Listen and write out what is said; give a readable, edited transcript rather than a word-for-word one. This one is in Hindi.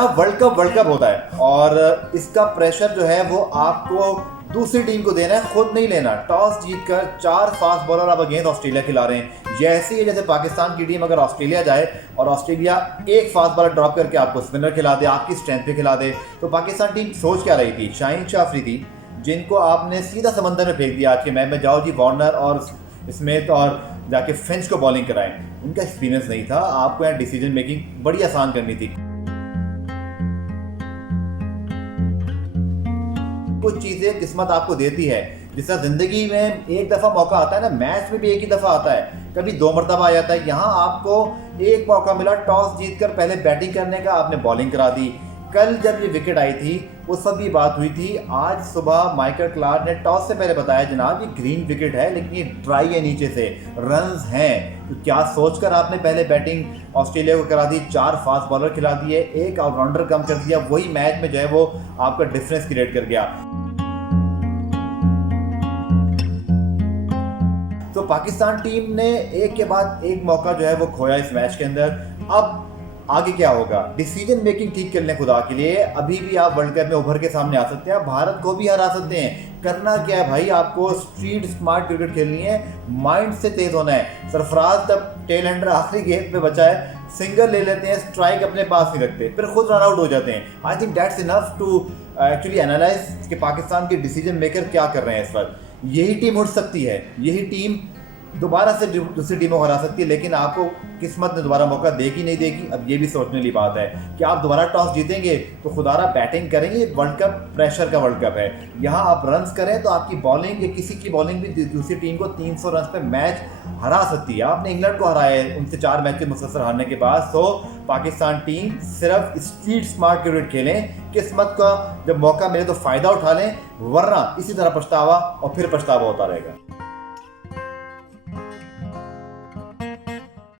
जनाब वर्ल्ड कप होता है और इसका प्रेशर जो है वो आपको दूसरी टीम को देना है, खुद नहीं लेना। टॉस जीतकर 4 फास्ट बॉलर आप अगेंस्ट ऑस्ट्रेलिया खिला रहे हैं। ये ऐसी है जैसे पाकिस्तान की टीम अगर ऑस्ट्रेलिया जाए और ऑस्ट्रेलिया एक फास्ट बॉलर ड्रॉप करके आपको स्पिनर खिला दे, आपकी स्ट्रेंथ पे खिला दे, तो पाकिस्तान टीम सोच क्या रही थी? शाहीन शाह अफरीदी जिनको आपने सीधा समंदर में फेंक दिया आज के मैच में, जाओ जी वार्नर और स्मिथ और जाके फिंच को बॉलिंग कराएं, उनका एक्सपीरियंस नहीं था। आपको यहाँ डिसीजन मेकिंग बड़ी आसान करनी थी। कुछ चीजें किस्मत आपको देती है, जिसका जिंदगी में एक दफा मौका आता है ना, मैच में भी एक ही दफा आता है, कभी 2 मरतबा आ जाता है। यहाँ आपको एक मौका मिला टॉस जीतकर पहले बैटिंग करने का, आपने बॉलिंग करा दी। कल जब ये विकेट आई थी उस वक्त भी बात हुई थी। आज सुबह माइकल क्लार्क ने टॉस से पहले बताया जनाब ये ग्रीन विकेट है लेकिन ये ड्राई है, नीचे से रन्स हैं। तो क्या सोचकर आपने पहले बैटिंग ऑस्ट्रेलिया को करा दी, 4 फास्ट बॉलर खिला दिए, एक ऑलराउंडर कम कर दिया, वही मैच में जो है वो आपका डिफरेंस क्रिएट कर गया। तो पाकिस्तान टीम ने एक के बाद एक मौका जो है वो खोया इस मैच के अंदर। अब आगे क्या होगा? डिसीजन मेकिंग ठीक कर लें खुदा के लिए। अभी भी आप वर्ल्ड कप में उभर के सामने आ सकते हैं, आप भारत को भी हरा सकते हैं। करना क्या है भाई, आपको स्ट्रीट स्मार्ट क्रिकेट खेलनी है, माइंड से तेज होना है। सरफराज तब टेल एंडर आखिरी गेंद पे बचा है, सिंगल ले लेते हैं, स्ट्राइक अपने पास नहीं रखते, फिर खुद रन आउट हो जाते हैं। I think that's enough to actually analyse कि पाकिस्तान के डिसीजन मेकर क्या कर रहे हैं इस वक्त। यही टीम उठ सकती है, यही टीम दोबारा से दूसरी टीमों को हरा सकती है, लेकिन आपको किस्मत ने दोबारा मौका देगी नहीं देगी, अब ये भी सोचने वाली बात है कि आप दोबारा टॉस जीतेंगे तो खुदारा बैटिंग करेंगे। वर्ल्ड कप प्रेशर का वर्ल्ड कप है, यहाँ आप रन्स करें तो आपकी बॉलिंग या किसी की बॉलिंग भी दूसरी टीम को 300 रन पे मैच हरा सकती है। आपने इंग्लैंड को हराया है उनसे 4 मैच के मुसलसल हारने के बाद। सो पाकिस्तान टीम सिर्फ स्ट्रीट स्मार्ट क्रिकेट खेलें, किस्मत का जब मौका मिले तो फ़ायदा उठा लें, वरना इसी तरह पछतावा और फिर पछतावा होता रहेगा।